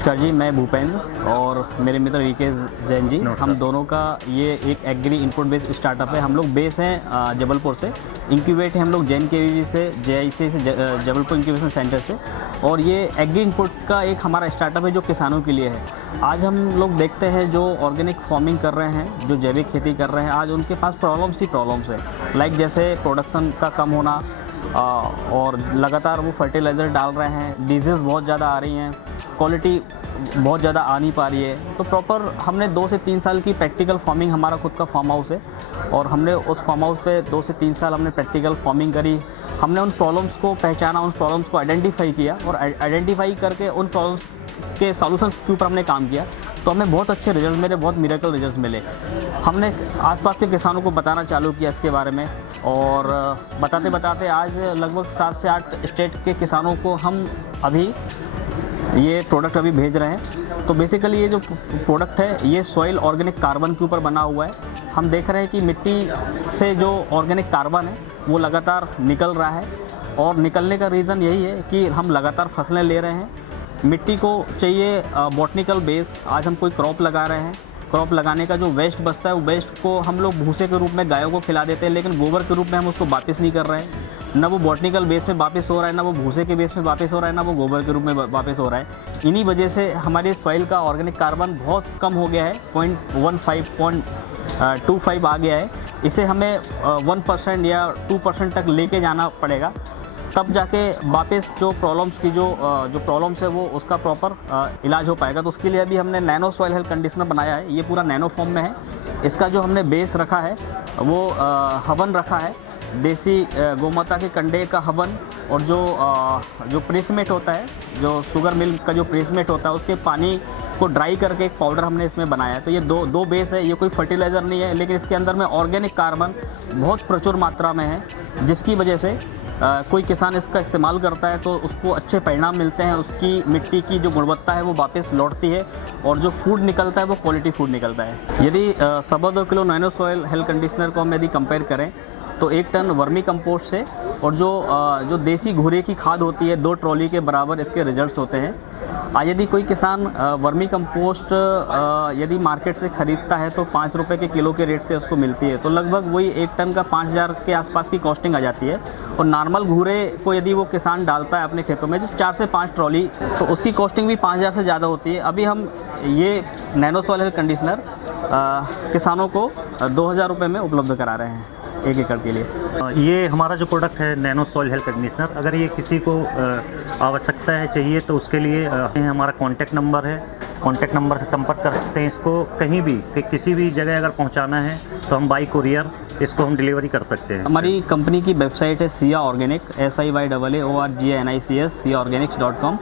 नमस्कार जी, मैं भूपेंद्र और मेरे मित्र वीके जैन जी। हम दोनों का ये एक एग्री इनपुट बेस्ड स्टार्टअप है। हम लोग बेस हैं जबलपुर से, इंक्यूबेट है हम लोग जैन केवीजी से, जेआईसी से, जबलपुर इंक्यूबेशन सेंटर से। और ये एग्री इनपुट का एक हमारा स्टार्टअप है जो किसानों के लिए है। आज हम लोग देखते हैं जो ऑर्गेनिक फार्मिंग कर रहे हैं, जो जैविक खेती कर रहे हैं, आज उनके पास प्रॉब्लम्स है। लाइक जैसे प्रोडक्शन का कम होना और लगातार वो फर्टिलाइज़र डाल रहे हैं, डिजीज़ बहुत ज़्यादा आ रही हैं, क्वालिटी बहुत ज़्यादा आ नहीं पा रही है। तो प्रॉपर हमने 2 से 3 साल की प्रैक्टिकल फार्मिंग, हमारा खुद का फार्म हाउस है और हमने उस फार्म हाउस पे 2 से 3 साल हमने प्रैक्टिकल फार्मिंग करी। हमने उन प्रॉब्लम्स को पहचाना, उन प्रॉब्लम्स को आइडेंटिफाई किया और आइडेंटिफाई करके उन प्रॉब्लम्स के सॉल्यूशंस के ऊपर हमने काम किया। तो हमें बहुत अच्छे रिजल्ट मिले, बहुत मिरेकल रिजल्ट मिले। हमने आसपास के किसानों को बताना चालू किया इसके बारे में और बताते बताते आज लगभग 7 से 8 स्टेट के किसानों को हम अभी ये प्रोडक्ट अभी भेज रहे हैं। तो बेसिकली ये जो प्रोडक्ट है ये सॉइल ऑर्गेनिक कार्बन के ऊपर बना हुआ है। हम देख रहे हैं कि मिट्टी से जो ऑर्गेनिक कार्बन है वो लगातार निकल रहा है और निकलने का रीज़न यही है कि हम लगातार फसलें ले रहे हैं। मिट्टी को चाहिए बॉटनिकल बेस। आज हम कोई क्रॉप लगा रहे हैं, क्रॉप लगाने का जो वेस्ट बचता है वो वेस्ट को हम लोग भूसे के रूप में गायों को खिला देते हैं, लेकिन गोबर के रूप में हम उसको वापस नहीं कर रहे हैं। ना वो बॉटनिकल बेस में वापस हो रहा है, ना वो भूसे के बेस में वापस हो रहा है, ना वो गोबर के रूप में वापस हो रहा है। इन्हीं वजह से हमारी सॉइल का ऑर्गेनिक कार्बन बहुत कम हो गया है, 0.25 आ गया है। इसे हमें 1% या 2% तक लेके जाना पड़ेगा, तब जाके वापस जो प्रॉब्लम्स की जो प्रॉब्लम्स है वो उसका प्रॉपर इलाज हो पाएगा। तो उसके लिए अभी हमने नैनो सॉइल हेल्थ कंडीशनर बनाया है। ये पूरा नैनो फॉर्म में है। इसका जो हमने बेस रखा है वो हवन रखा है, देसी गोमाता के कंडे का हवन, और जो प्रेसमेट होता है, जो शुगर मिल्क का जो प्रेसमेट होता है, उसके पानी को ड्राई करके एक पाउडर हमने इसमें बनाया है। तो ये दो बेस है। ये कोई फर्टिलाइज़र नहीं है, लेकिन इसके अंदर में ऑर्गेनिक कार्बन बहुत प्रचुर मात्रा में है, जिसकी वजह से कोई किसान इसका इस्तेमाल करता है तो उसको अच्छे परिणाम मिलते हैं। उसकी मिट्टी की जो गुणवत्ता है वो वापस लौटती है और जो फूड निकलता है वो क्वालिटी फूड निकलता है। यदि 2.25 kilo nano soil health conditioner को हम यदि कंपेयर करें तो 1 टन वर्मी कंपोस्ट से और जो देसी घूरे की खाद होती है 2 ट्रॉली के बराबर इसके रिजल्ट्स होते हैं। यदि कोई किसान वर्मी कंपोस्ट यदि मार्केट से ख़रीदता है तो 5 रुपये के किलो के रेट से उसको मिलती है। तो लगभग वही 1 टन का 5,000 के आसपास की कॉस्टिंग आ जाती है। और नॉर्मल घूरे को यदि वो किसान डालता है अपने खेतों में जो 4 से 5 ट्रॉली, तो उसकी कॉस्टिंग भी 5,000 से ज़्यादा होती है। अभी हम ये नैनो सॉइल हेल्थ कंडीशनर किसानों को 2,000 रुपये में उपलब्ध करा रहे हैं 1 एकड़ के लिए। ये हमारा जो प्रोडक्ट है नैनो सॉइल हेल्थ कंडीशनर, अगर ये किसी को आवश्यकता है, चाहिए, तो उसके लिए हमारा कॉन्टैक्ट नंबर है। कॉन्टैक्ट नंबर से संपर्क कर सकते हैं। इसको कहीं भी किसी भी जगह अगर पहुंचाना है तो हम बाई कुरियर इसको हम डिलीवरी कर सकते हैं। हमारी कंपनी की वेबसाइट है सिया ऑर्गेनिक, SIYAAORGANICS siaorganics.com।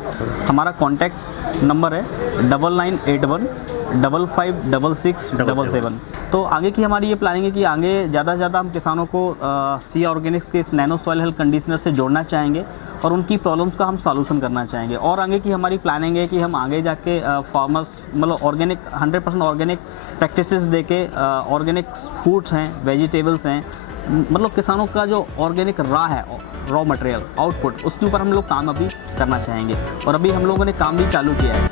हमारा कॉन्टैक्ट नंबर है 9981 556677। तो आगे की हमारी ये प्लानिंग है कि आगे ज़्यादा से ज़्यादा हम किसानों को सिया ऑर्गेनिक्स के इस नैनो सॉइल हेल्थ कंडीशनर से जोड़ना चाहेंगे और उनकी प्रॉब्लम्स का हम सॉल्यूशन करना चाहेंगे। और आगे की हमारी प्लानिंग है कि हम आगे जाके फार्मर्स मतलब ऑर्गेनिक 100% ऑर्गेनिक प्रैक्टिसेस देके ऑर्गेनिक फूड्स हैं, वेजिटेबल्स हैं, मतलब किसानों का जो ऑर्गेनिक रॉ मटेरियल आउटपुट, उसके ऊपर हम लोग काम अभी करना चाहेंगे और अभी हम लोगों ने काम भी चालू किया है।